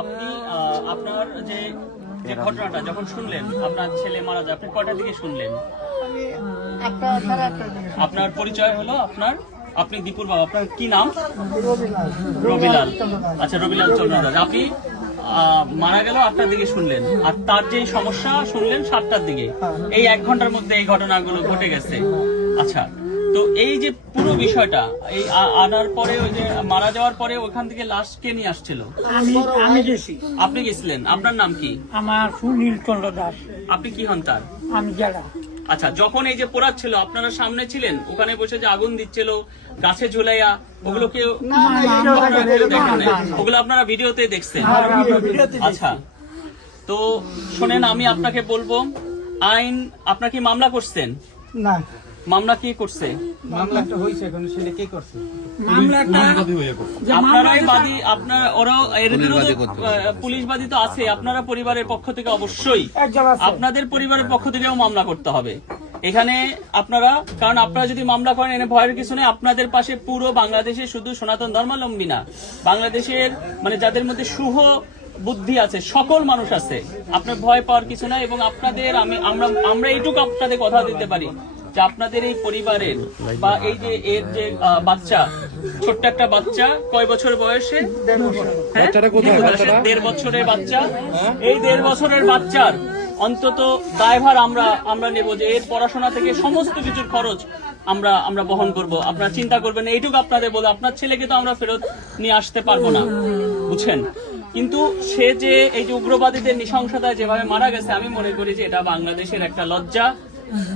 আপনি আপনার যে যে ঘটনাটা যখন শুনলেন আপনার ছেলে মারা যায়, আপনি কয়টার দিকে শুনলেন? আমি একটা সাড়ে আটটার দিকে। আপনার পরিচয় হলো আপনার, আপনি দীপুর বাবা, আপনার কি নাম? রবিলাল। রবিলাল। আচ্ছা, রবিলাল চন্দ্রদাস। আপনি মারা গেল 8টার দিকে শুনলেন, আর তার যে সমস্যা শুনলেন 7টার দিকে। এই 1 ঘন্টার মধ্যে এই ঘটনাগুলো ঘটে গেছে। আচ্ছা, তো এই যে পুরো বিষয়টা এই আনার পরে, ওই যে মারা যাওয়ার পরে ওখান থেকে লাশ কে নিয়ে আসছিল? আমি গেছি। আপনি গেছিলেন। আপনার নাম কি? আমার সুনীল চন্দ্র দাস। আপনি কি হন তার? আমি যারা আচ্ছা, যখন এই যে পোড়াচ্ছিল আপনারা সামনে ছিলেন, ওখানে বসে যে আগুন দিচ্ছিল গাছে ঝুলাইয়া, ওগুলো কেউ দেখেন নাই? ওগুলো আপনারা ভিডিওতে দেখছেন? আচ্ছা, তো শোনেন, আমি আপনাকে বলবো, আইন, আপনার কি মামলা করছেন? না, মামলা কি করছে? মামলাটা হয়েছে, এখন সেটা কে করছে? মামলাটা যে আপনারাই বাদী, আপনার ওরাও এর বিরুদ্ধে পুলিশ বাদী তো আছে। আপনারা পরিবারের পক্ষ থেকে অবশ্যই আপনাদের পরিবারের পক্ষ থেকেও মামলা করতে হবে এখানে আপনারা, কারণ আপনারা যদি মামলা করেন এনে ভয়ের কিছু নেই। আপনাদের পাশে পুরো বাংলাদেশে শুধু সনাতন ধর্মাবলম্বী না, বাংলাদেশের মানে যাদের মধ্যে শুভ বুদ্ধি আছে সকল মানুষ আছে। আপনার ভয় পাওয়ার কিছু নাই। এবং আপনাদের আমরা এইটুকু আপনাদের কথা দিতে পারি যে আপনাদের এই পরিবারের বা এই যে এর যে বাচ্চা, ছোট্ট একটা বাচ্চা, কয় বছর বয়সে? 1.5 বছরের বাচ্চা। এই 1.5 বছরের বাচ্চার অন্তত দায়ভার আমরা নেব, যে এর পড়াশোনা থেকে সমস্ত কিছুর খরচ আমরা বহন করব। আপনারা চিন্তা করবেন, এইটুকু আপনাদের বলে। আপনার ছেলেকে তো আমরা ফেরত নিয়ে আসতে পারবো না, বুঝছেন? কিন্তু সে যে এই যে উগ্রবাদীদের নৃশংসতায় যেভাবে মারা গেছে, আমি মনে করি যে এটা বাংলাদেশের একটা লজ্জা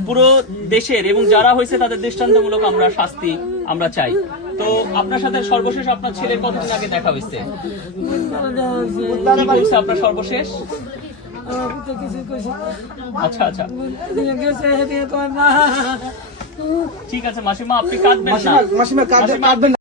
পুরো দেশের, এবং যারা হয়েছে তাদের দৃষ্টান্তমূলক আমরা শাস্তি আমরা চাই। তো আপনার সাথে সর্বশেষ আপনার ছেলের কতদিন আগে দেখা হয়েছে? কি বলছে আপনার সর্বশেষ? আচ্ছা আচ্ছা, ঠিক আছে মাসিমা, আপনি কাঁদবেন না। মাসিমা কাঁদবেন না।